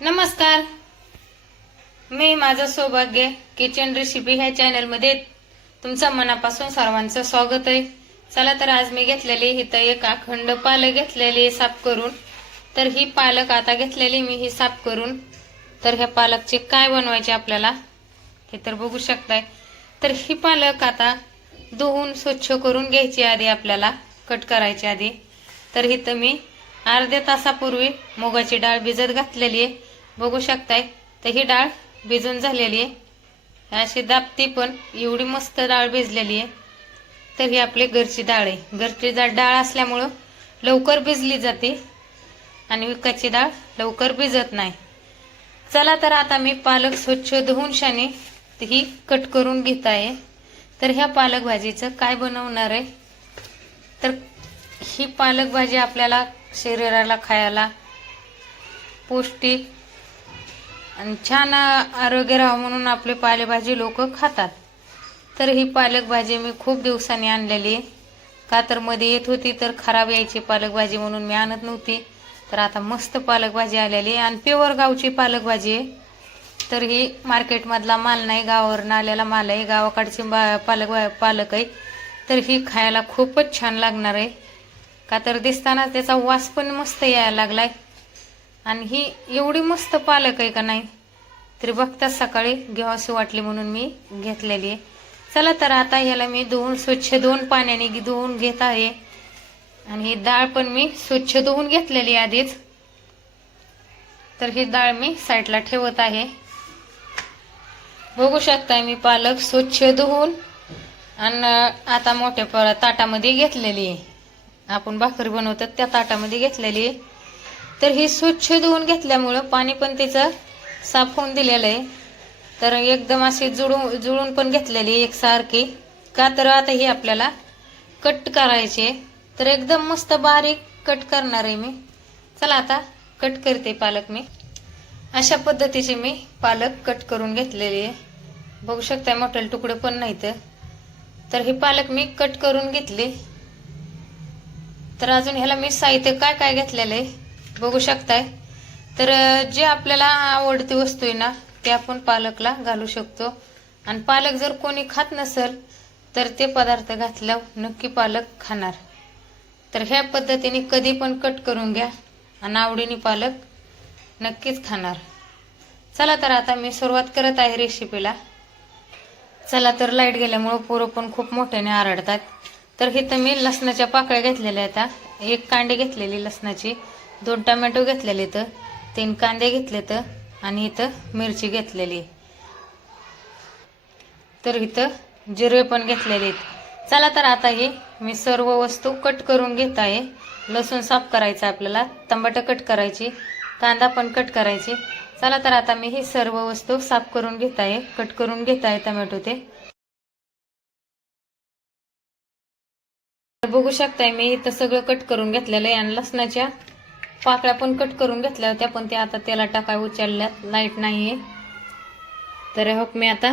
नमस्कार, मी माझं सौभाग्य किचन रेसिपी ह्या चॅनलमध्ये तुमचं मनापासून सर्वांचं स्वागत आहे। चला तर आज मी घेतलेली इथं एक अखंड पालक घेतलेली साफ करून, तर ही पालक आता घेतलेली मी ही साफ करून, तर ह्या पालकचे काय बनवायचे आपल्याला हे तर बघू शकताय। तर ही पालक आता धुवून स्वच्छ करून घ्यायची आधी, आपल्याला कट करायची आधी। तर इथं मी अर्ध्या तासापूर्वी मुगाची डाळ भिजत घातलेली आहे, बघू शकताय। तर ही डाळ भिजून झालेली आहे, अशी दाबती पण एवढी मस्त डाळ भिजलेली आहे। तर ही आपली घरची डाळ आहे, घरची डाळ असल्यामुळं लवकर भिजली जाते आणि विकतची डाळ लवकर भिजत नाही। चला तर आता मी पालक स्वच्छ धुवून शाने ही कट करून घेत आहे। तर ह्या पालक भाजीचं काय बनवणार आहे, तर ही पालक भाजी आपल्याला शरीराला खायला पौष्टिक आणि छान आरोग्य राहावं म्हणून आपले पालेभाजी लोक खातात। तर ही पालक भाजी मी खूप दिवसांनी आणलेली, का तर मध्ये येत होती तर खराब यायची पालक भाजी म्हणून मी आणत नव्हती। तर आता मस्त पालक भाजी आलेली आणि प्युअर गावची पालक भाजी आहे। तर ही मार्केटमधला माल नाही, गावावरून आलेला माल आहे, गावाकडची पालक आहे। तर ही खायला खूपच छान लागणार आहे, का तर दिसताना त्याचा वास पण मस्त यायला लागलाय आणि ही एवढी मस्त पालक आहे का नाही, तरी बघताच सकाळी घ्यावीशी वाटली म्हणून मी घेतलेली आहे। चला तर आता ह्याला मी स्वच्छ 2 पाण्याने धुवून घेत आहे आणि ही डाळ पण मी स्वच्छ धुवून घेतलेली आधीच। तर ही डाळ मी साईडला ठेवत आहे, बघू शकताय। मी पालक स्वच्छ धुवून आणि आता मोठ्या ताटामध्ये घेतलेली आहे, आपण भाकरी बनवतात त्या ताटामध्ये घेतलेली आहे। तर ही स्वच्छ धुवून घेतल्यामुळं पाणी पण तिचं साफ होऊन दिलेलं आहे। तर एकदम अशी जुळून पण घेतलेली एकसारखी, का तर आता ही आपल्याला कट करायची। तर एकदम मस्त बारीक कट करणार आहे मी। चला आता कट करते पालक मी। अशा पद्धतीचे मी पालक कट करून घेतलेली आहे, बघू शकताय, मोठे तुकडे पण नाहीत। तर ही पालक मी कट करून घेतली। तर अजून ह्याला मी साहित्य काय काय घेतलेलं आहे बघू शकताय। तर जे आपल्याला आवडती वस्तू आहे ना ते आपण पालकला घालू शकतो, आणि पालक जर कोणी खात नसेल तर ते पदार्थ घातल्यावर नक्की पालक खाणार। तर ह्या पद्धतीने कधी पण कट करून घ्या आणि आवडीने पालक नक्कीच खाणार। चला तर आता मी सुरुवात करत आहे रेसिपीला। चला तर लाईट गेल्यामुळे पोरं पण खूप मोठ्याने आरडतात। तर इथं मी लसणाच्या पाकळ्या घेतलेल्या आहेत, 1 कांडी घेतलेली लसणाची, 2 टोमॅटो घेतलेले, 3 कांदे घेतलेत आणि इथं मिरची घेतलेली। तर इथं जिरे पण घेतलेले आहेत। चला तर आता हे मी सर्व वस्तू कट करून घेत आहे। लसूण साफ करायचं आपल्याला, टमाटर कट करायची, कांदा पण कट करायची। चला तर आता मी ही सर्व वस्तू साफ करून घेत आहे, कट करून घेत आहे टोमॅटो ते। बघू शकताय मी इथं सगळं कट करून घेतलेलं आहे आणि लसणाच्या पाकळ्या पण कट करून घेतल्या होत्या, पण ते आता तेला टाकाय उचलल्यात, लाईट नाहीये। तर हो मी आता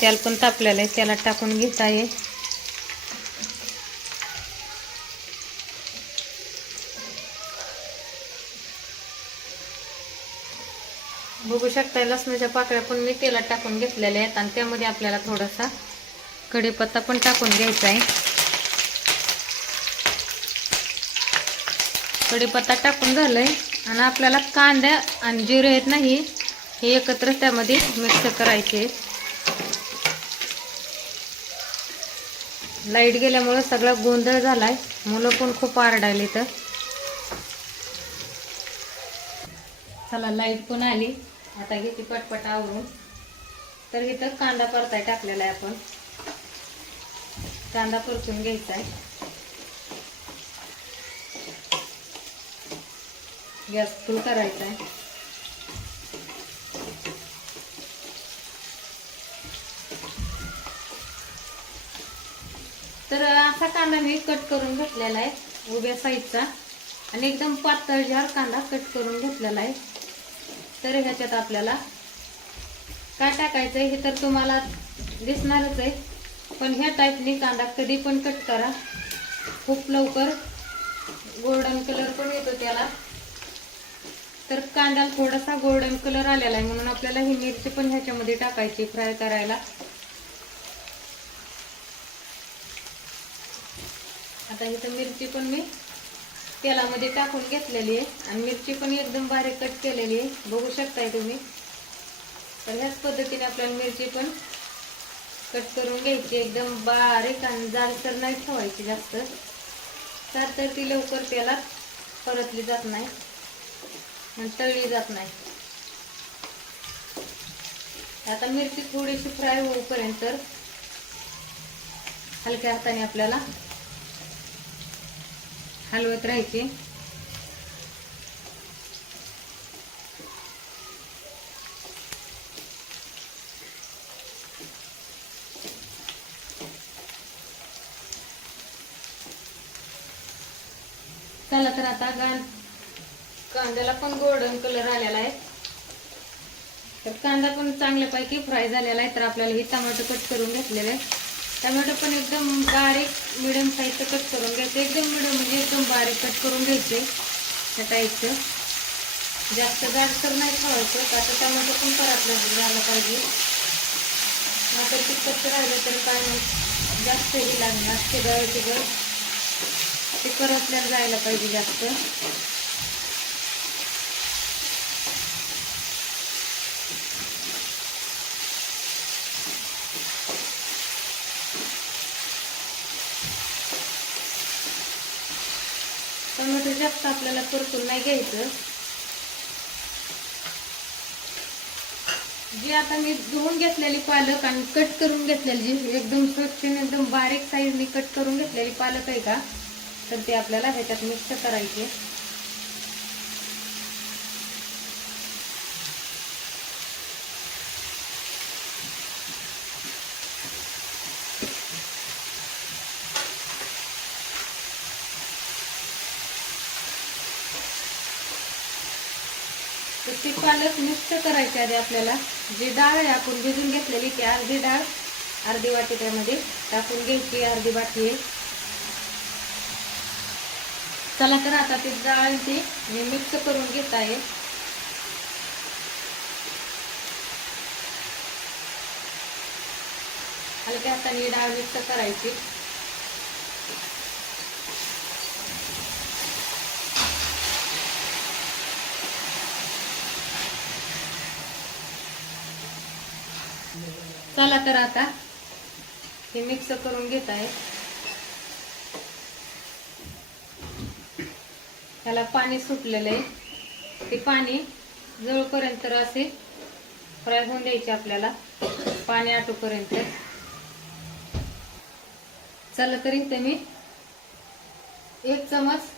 तेल पण तापलेलं आहे, त्याला टाकून घेत आहे। बघू शकताय लसणाच्या पाकळ्या पण मी तेलात टाकून घेतलेल्या आहेत आणि त्यामध्ये आपल्याला थोडासा कढीपत्ता पण टाकून घ्यायचा आहे। कढीपत्ता टाकून झालंय आणि आपल्याला कांदा आणि जिरे आहेत नाही हे एकत्र त्यामध्ये मिक्स करायचे। लाईट गेल्यामुळे सगळा गोंधळ झालाय, मुलं पण खूप आरडायले। तर चला लाईट पण आली, आता घेते पटपट आवरून। तर इथं कांदा परताय टाकलेला आहे, आपण कांदा परतून घ्यायचा आहे। गॅस फुल करायचा आहे। तर असा कांदा मी कट करून घेतलेला आहे उभ्या साईडचा, आणि एकदम पातळ जार कांदा कट करून घेतलेला आहे। तर ह्याच्यात आपल्याला काय टाकायचं आहे हे तर तुम्हाला दिसणारच आहे, पण ह्या टाईपने कांदा कधी पण कट करा, खूप लवकर गोल्डन कलर पण येतो त्याला। तर कांद्याला थोडासा गोल्डन कलर आलेला आहे म्हणून आपल्याला ही मिरची पण ह्याच्यामध्ये टाकायची फ्राय करायला. आता इथं मिरची पण मी तेलामध्ये टाकून घेतलेली आहे आणि मिरची पण एकदम बारीक कट केलेली आहे, बघू शकताय तुम्ही. तर ह्याच पद्धतीने आपल्याला मिरची पण कट करून घ्यायची, एकदम बारीक आणि जाडसर नाही ठेवायची जास्त, तर ती लवकर तेलात परतली जात नाही आणि तळली जात नाही. आता मिरची थोडीशी फ्राय होईपर्यंत हलक्या हाताने आपल्याला हलवत राहायची. चला तर आता कांद्याला पण गोल्डन कलर आलेला आहे. तर कांदा पण चांगल्यापैकी फ्राय झालेला आहे. तर आपल्याला हे टोमॅटो कट करून घेतलेले आहे. टोमॅटो पण एकदम बारीक मिडियम साईजचं कट करून घ्यायचं, एकदम मिडियम म्हणजे एकदम बारीक कट करून घ्यायचे त्या टाईपचं. जास्त जाडसर नाही ठेवायचं, का तर टोमॅटो पण परतलं झालं पाहिजे. नाहीतर ते कच्चं राहिलं तर काय नाही, जास्त हे लागणार शिजायचं, ते परतल्याला जायला पाहिजे जास्त. टोमॅटो जास्त आपल्याला परतून नाही घ्यायचं. जी आता मी धुवून घेतलेली पालक आणि कट करून घेतलेली, जी एकदम स्वच्छ एकदम बारीक साईजने कट करून घेतलेली पालक आहे का, तर ते आपल्याला ह्याच्यात मिक्स करायचे. तर ती पालक मिक्स करायची आधी आपल्याला. जी डाळ आहे आपण भिजून घेतलेली, ती अर्धी डाळ अर्धी वाटी त्यामध्ये टाकून घ्यायची, अर्धी वाटी आहे. चला तर आता ती डाळ ती मी मिक्स करून घेत आहे. हलक्या हाताने डाळ मिक्स करायची. चला तर आता हे मिक्स करून घेत आहे. त्याला पाणी सुटलेलं आहे, ते पाणी जवळपर्यंत असे फ्राय होऊन द्यायचे आपल्याला, पाणी आटूपर्यंत. चला तरी इथे मी एक चमच,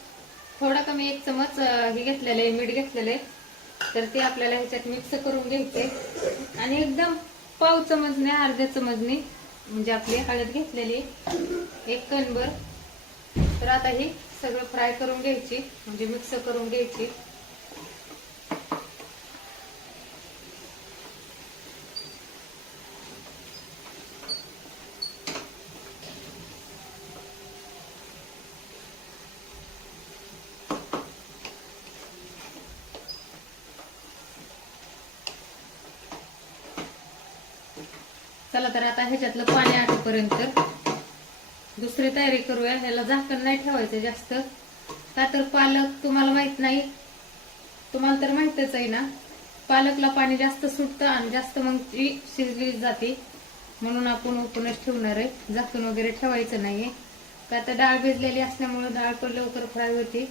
थोडा कमी एक चमच हे घेतलेलं आहे, मीठ घेतलेलं आहे. तर ते आपल्याला ह्याच्यात मिक्स करून घ्यायचे आणि एकदम पाव चमचने अर्ध्या चमचने म्हणजे आपली हळद घेतलेली एक कणभर. तर आता ही सगळं फ्राय करून घ्यायची, म्हणजे मिक्स करून घ्यायची. चला तर आता ह्याच्यातलं पाणी आटेपर्यंत दुसरी तयारी करूया. ह्याला झाकण नाही ठेवायचं जास्त, का तर पालक तुम्हाला माहित नाही, तुम्हाला तर माहितच आहे ना, पालकला पाणी जास्त सुटतं आणि जास्त मग ती शिजली जाते. म्हणून आपण ओपनच ठेवणार आहे, झाकण वगैरे ठेवायचं नाहीये, का तर डाळ भिजलेली असल्यामुळे डाळ पण लवकर फ्राय होते.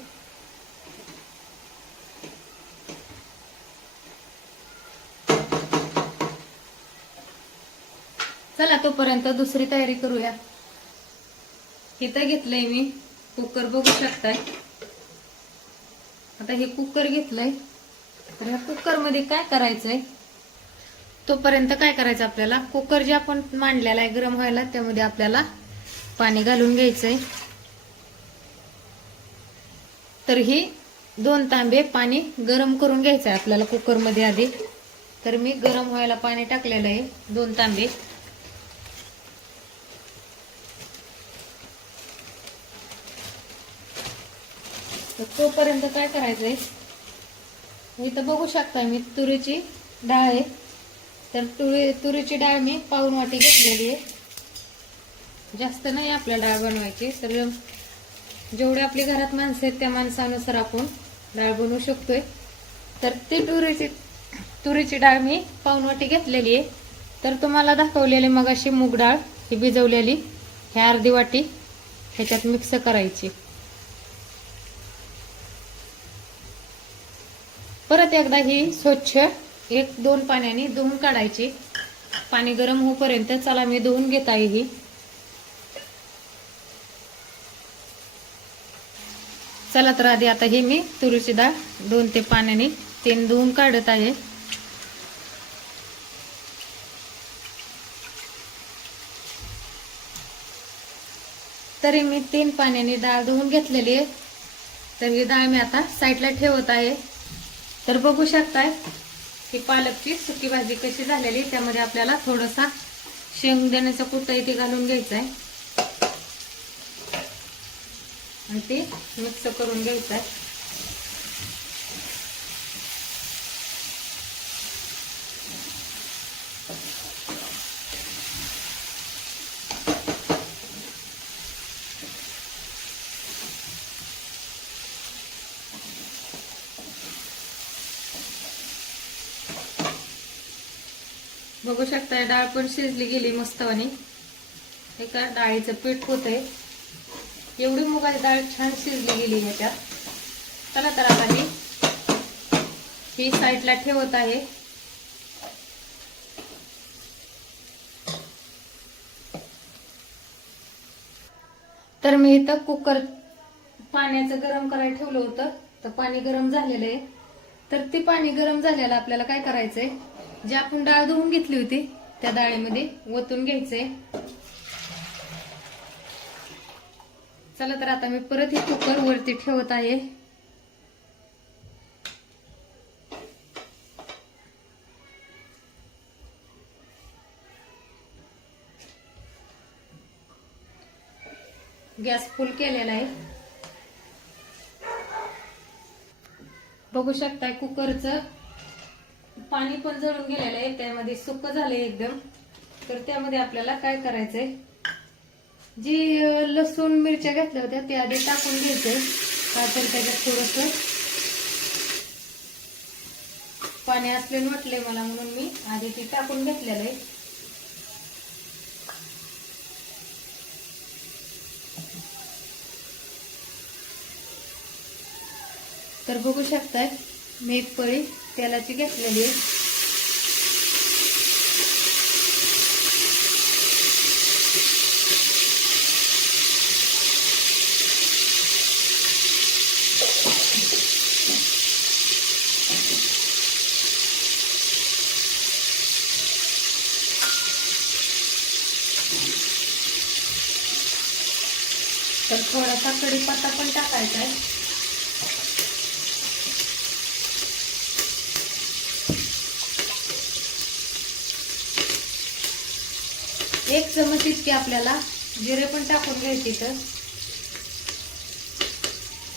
चला तोपर्यंत दुसरी तयारी करूया. इथं घेतलंय मी कुकर, बघू शकताय. आता हे कुकर घेतलंय, तर ह्या कुकर मध्ये काय करायचंय, तोपर्यंत काय करायचं आपल्याला, कुकर जे आपण मांडलेला आहे गरम व्हायला, त्यामध्ये आपल्याला पाणी घालून घ्यायचंय. तर ही 2 तांबे पाणी गरम करून घ्यायचंय आपल्याला कुकर मध्ये आधी. तर मी गरम व्हायला पाणी टाकलेलं आहे 2 तांबे. तर तोपर्यंत काय करायचंय, इथं बघू शकता मी तुरीची डाळ आहे. तर तुरीची डाळ मी पाऊण वाटी घेतलेली आहे. जास्त नाही आपल्या डाळ बनवायची, तर जेवढे आपली घरात माणसं आहेत त्या माणसानुसार आपण डाळ बनवू शकतोय. तर ती तुरीची डाळ मी पाऊण वाटी घेतलेली आहे. तर तुम्हाला दाखवलेली मगाशी मूग डाळ ही भिजवलेली, ही अर्धी वाटी ह्याच्यात मिक्स करायची. परत एकदा ही स्वच्छ 1-2 पाण्याने धुवून काढायची. पाणी गरम होईपर्यंत चला मी धुवून घेत आहे ही. चला तर आधी आता ही मी तुरीची डाळ 2 पाण्याने 3 धुवून काढत आहे. तरी मी 3 पाण्याने डाळ धुवून घेतलेली आहे. तर ही डाळ मी आता साईडला ठेवत आहे. तर बघू शकताय ही पालकची सुकी भाजी कशी झालेली. त्यामध्ये आपल्याला थोडासा शेंगदाण्याचा कूट इथे घालून घ्यायचा आहे आणि ते मिक्स करून घ्यायचं आहे. बघू शकताय डाळ पण शिजली गेली मस्तवानी. एका डाळीचं पीठ होतंय. एवढी मुगाची डाळ छान शिजली गेली ह्याच्यात. चला तर आता ही साईडला ठेवत आहे. तर मी इथं कुकर पाण्याचं गरम करायला ठेवलं होतं. तर पाणी गरम झालेलं आहे. तर ते पाणी गरम झालेलं आपल्याला काय करायचंय, जी आपण डाळ धुवून घेतली होती त्या डाळीमध्ये ओतून घ्यायचंय. चला तर आता मी परत हे कुकर वरती ठेवत आहे. गॅस फुल केलेला आहे. बघू शकताय कुकरचं पाणी पण जळून गेलेलं आहे. त्यामध्ये सुक्क झालंय एकदम. तर त्यामध्ये आपल्याला काय करायचंय, जी लसूण मिरच्या घेतल्या होत्या ते आधी टाकून घ्यायचंय. का तर त्याच्यात थोडस पाणी असलेलं म्हटलंय मला, म्हणून मी आधी ती टाकून घेतलेलं आहे. तर बघू शकताय मी एक पळी तेलाची घेतलेली आहे. तर थोडासा कढीपत्ता पण टाकायचा आहे. एक चमच इतकी आपल्याला जिरे पण टाकून घ्यायची. तर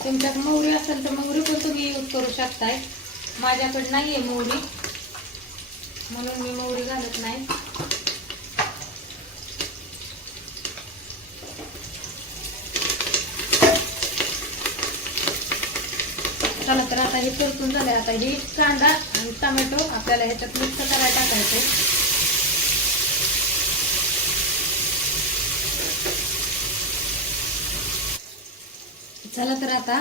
तुमच्यात मोहरी असेल तर मोहरी पण तुम्ही यूज करू शकताय. माझ्याकडे नाहीये मोहरी, म्हणून मी मोहरी घालत नाही. चला तर आता हे परतून झाले. आता हे कांदा आणि टोमॅटो आपल्याला ह्याच्यात मिक्स करायला टाकायचे. चला तर आता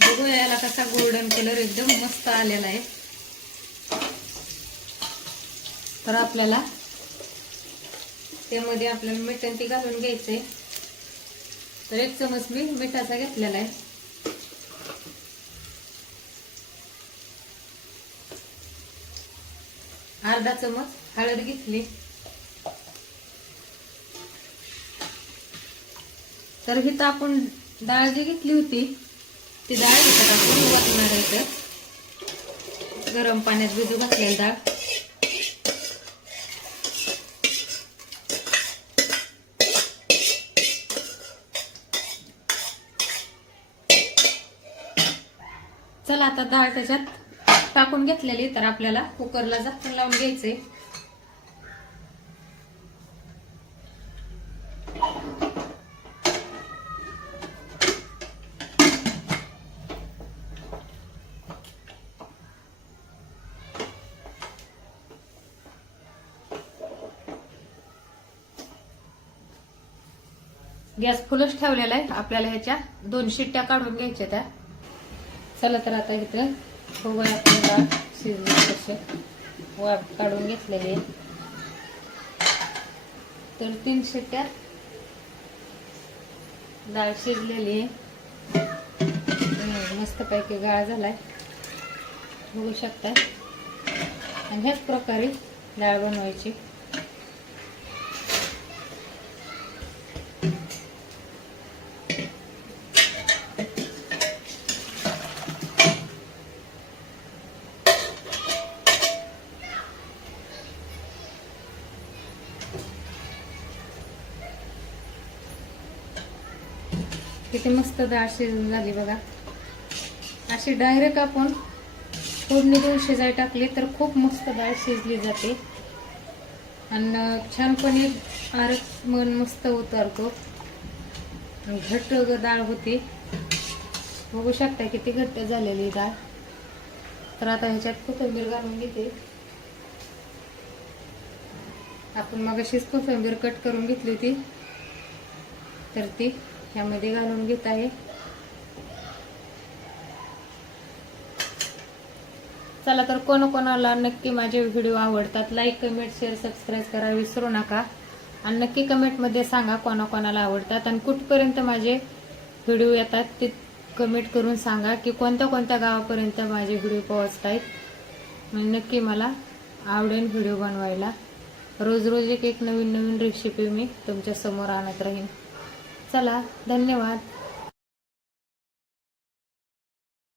बघू याला कसा गोल्डन कलर एकदम मस्त आलेला आहे. तर आपल्याला त्यामध्ये आपल्याला मीठ ती घालून घ्यायचंय. तर 1 चमच मी मिठाचा घेतलेला आहे. अर्धा चमच हळद घेतली. तर इथं आपण डाळ जी घेतली होती ती डाळ ह्याच्यात आपण वाटणार आहे. तर गरम पाण्यात भिजू घातलेली डाळ चला आता डाळ त्याच्यात टाकून घेतलेली, तर आपल्याला कुकरला झाकण लावून घ्यायचंय. गॅस फुलच ठेवलेला आहे. आपल्याला ह्याच्या 2 शिट्ट्या काढून घ्यायच्या त्या. चला तर आता इथं बघूया आपण डाळ शिजली कशी. वाफ काढून घेतलेली आहे. तर 3 शिट्ट्या डाळ शिजलेली आहे. मस्तपैकी गाळ झालाय बघू शकता. आणि ह्याच प्रकारे डाळ बनवायची. किती मस्त डाळ शिजून झाली बघा. अशी डायरेक्ट आपण फोडणी देऊन शिजाय टाकली तर खूप मस्त डाळ शिजली जाते आणि छानपणे आरस मन मस्त उतरतो. घट्ट डाळ होती बघू शकता. किती घट्ट झालेली डाळ. तर आता ह्याच्यात कोथिंबीर घालून घेते. आपण मग अशीच कोथिंबीर कट करून घेतली होती, तर ती ह्यामध्ये घालून घेत आहे. चला तर कोणाला नक्की माझे व्हिडिओ आवडतात लाईक कमेंट शेअर सबस्क्राईब करा विसरू नका. आणि नक्की कमेंटमध्ये सांगा कोणाला आवडतात आणि कुठपर्यंत माझे व्हिडिओ येतात ते कमेंट करून सांगा की कोणत्या गावापर्यंत माझे व्हिडिओ पोहोचतायत. म्हणजे नक्की मला आवडेल व्हिडिओ बनवायला. रोज एक नवीन रेसिपी मी तुमच्या समोर आणत राहीन. चला धन्यवाद.